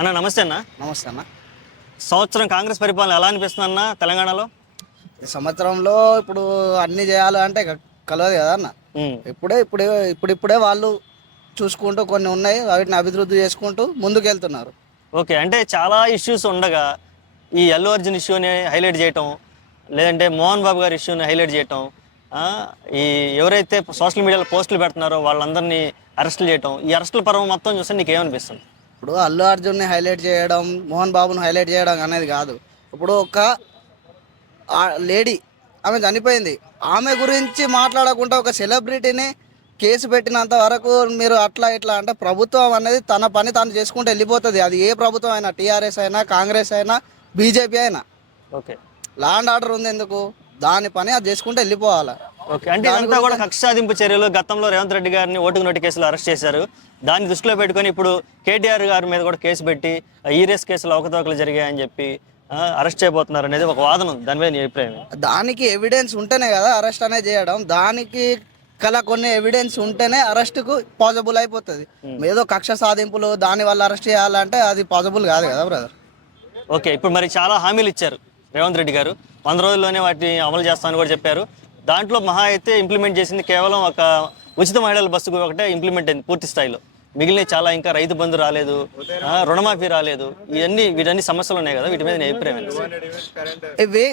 అన్న నమస్తే అన్న. నమస్తే అన్న. సంవత్సరం కాంగ్రెస్ పరిపాలన ఎలా అనిపిస్తుంది అన్న తెలంగాణలో? ఈ సంవత్సరంలో ఇప్పుడు అన్ని చేయాలి అంటే కలవదు కదా అన్న. ఇప్పుడిప్పుడే వాళ్ళు చూసుకుంటూ కొన్ని ఉన్నాయి, వాటిని అభివృద్ధి చేసుకుంటూ ముందుకెళ్తున్నారు. ఓకే, అంటే చాలా ఇష్యూస్ ఉండగా ఈ అల్లు అర్జున్ ఇష్యూని హైలైట్ చేయటం, లేదంటే మోహన్ బాబు గారి ఇష్యూని హైలైట్ చేయటం, ఈ ఎవరైతే సోషల్ మీడియాలో పోస్టులు పెడుతున్నారో వాళ్ళందరినీ అరెస్టులు చేయటం, ఈ అరెస్టుల పర్వం మొత్తం చూస్తే నీకు ఏమనిపిస్తుంది? ఇప్పుడు అల్లు అర్జున్ని హైలైట్ చేయడం, మోహన్ బాబుని హైలైట్ చేయడం అనేది కాదు. ఇప్పుడు ఒక లేడీ ఆమె చనిపోయింది, ఆమె గురించి మాట్లాడకుండా ఒక సెలబ్రిటీని కేసు పెట్టినంత వరకు మీరు అట్లా ఇట్లా అంటే ప్రభుత్వం అనేది తన పని తాను చేసుకుంటూ వెళ్ళిపోతుంది. అది ఏ ప్రభుత్వం అయినా, టీఆర్ఎస్ అయినా, కాంగ్రెస్ అయినా, బీజేపీ అయినా. ఓకే, లా అండ్ ఆర్డర్ ఉంది, ఎందుకు దాని పని అది చేసుకుంటూ వెళ్ళిపోవాలి. ఓకే, అంటే ఇదంతా కూడా కక్ష సాధింపు చర్యలు. గతంలో రేవంత్ రెడ్డి గారిని ఓటుకు నోటు కేసులో అరెస్ట్ చేశారు. దాన్ని దృష్టిలో పెట్టుకొని ఇప్పుడు కేటీఆర్ గారి మీద కూడా కేసు పెట్టి ఈరేస్ కేసులో అవకతవకలు జరిగాయని చెప్పి అరెస్ట్ చేయబోతున్నారు అనేది ఒక వాదన ఉంది. దాని మీద నీ అభిప్రాయం? దానికి ఎవిడెన్స్ ఉంటేనే కదా అరెస్ట్ అనేది చేయడం. దానికి కొన్ని ఎవిడెన్స్ ఉంటేనే అరెస్ట్కు పాసిబుల్ అయిపోతుంది. ఏదో కక్ష సాధింపులు దాని వల్ల అరెస్ట్ చేయాలంటే అది పాసిబుల్ కాదు కదా బ్రదర్. ఓకే, ఇప్పుడు మరి చాలా హామీలు ఇచ్చారు రేవంత్ రెడ్డి గారు. 100 రోజుల్లోనే వాటిని అమలు చేస్తామని కూడా చెప్పారు. దాంట్లో మహా అయితే ఇంప్లిమెంట్ చేసింది కేవలం ఒక ఉచిత మహిళల బస్సుకు ఒకటే ఇంప్లిమెంట్ అయింది పూర్తి స్థాయిలో. మిగిలిన చాలా ఇంకా రైతు బంధు రాలేదు, రుణమాఫీ రాలేదు. వీటన్ని సమస్యలు ఉన్నాయి కదా, వీటి మీద నేను అభిప్రాయం. ఇవి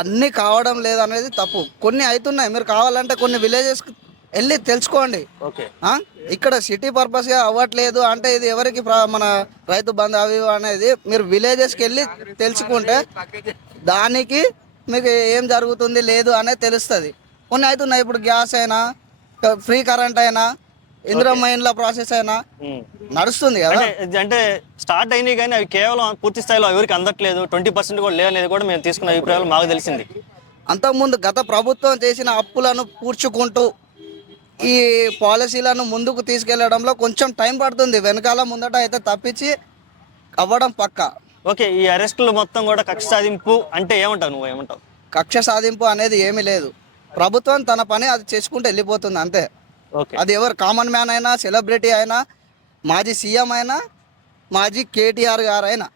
అన్ని కావడం లేదనేది తప్పు. కొన్ని అవుతున్నాయి, మీరు కావాలంటే కొన్ని విలేజెస్కి వెళ్ళి తెలుసుకోండి. ఓకే, ఇక్కడ సిటీ పర్పస్గా అవ్వట్లేదు అంటే ఇది ఎవరికి మన రైతు బంధు అవి అనేది మీరు విలేజెస్కి వెళ్ళి తెలుసుకుంటే దానికి మీకు ఏం జరుగుతుంది లేదు అనేది తెలుస్తుంది. కొన్ని అవుతున్నాయి, ఇప్పుడు గ్యాస్ అయినా, ఫ్రీ కరెంట్ అయినా, ఇందిరమ్మ ఇండ్ల ప్రాసెస్ అయినా నడుస్తుంది కదా. అంటే స్టార్ట్ అయినాయి కానీ అవి కేవలం పూర్తి స్థాయిలో ఎవరికి అందట్లేదు. 20% కూడా లేదనేది కూడా మేము తీసుకున్న అభిప్రాయాలు మాకు తెలిసింది. అంతకుముందు గత ప్రభుత్వం చేసిన అప్పులను పూడ్చుకుంటూ ఈ పాలసీలను ముందుకు తీసుకెళ్లడంలో కొంచెం టైం పడుతుంది. వెనకాల ముందట అయితే తప్పించి అవ్వడం పక్కా. ఓకే, ఈ అరెస్టులు మొత్తం కూడా కక్ష సాధింపు అంటే ఏమంటావు? నువ్వు ఏమంటావు? కక్ష సాధింపు అనేది ఏమీ లేదు. ప్రభుత్వం తన పని అది చేసుకుంటూ వెళ్ళిపోతుంది అంతే. అది ఎవరు కామన్ మ్యాన్ అయినా, సెలబ్రిటీ అయినా, మాజీ సీఎం అయినా, మాజీ కేటీఆర్ గారు అయినా,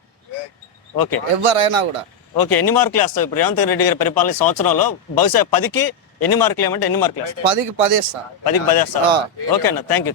ఓకే ఎవరైనా కూడా. ఓకే, ఎన్ని మార్కులు వేస్తావు ఇప్పుడు రేవంత్ రెడ్డి గారి పరిపాలన సంవత్సరంలో? బహుశా 10కి ఎన్ని మార్కులు ఏమంటే ఎన్ని మార్కులు వేస్తావు? 10కి 10 వేస్తా. 10కి 10 వేస్తా. ఓకే అన్న, థ్యాంక్ యూ.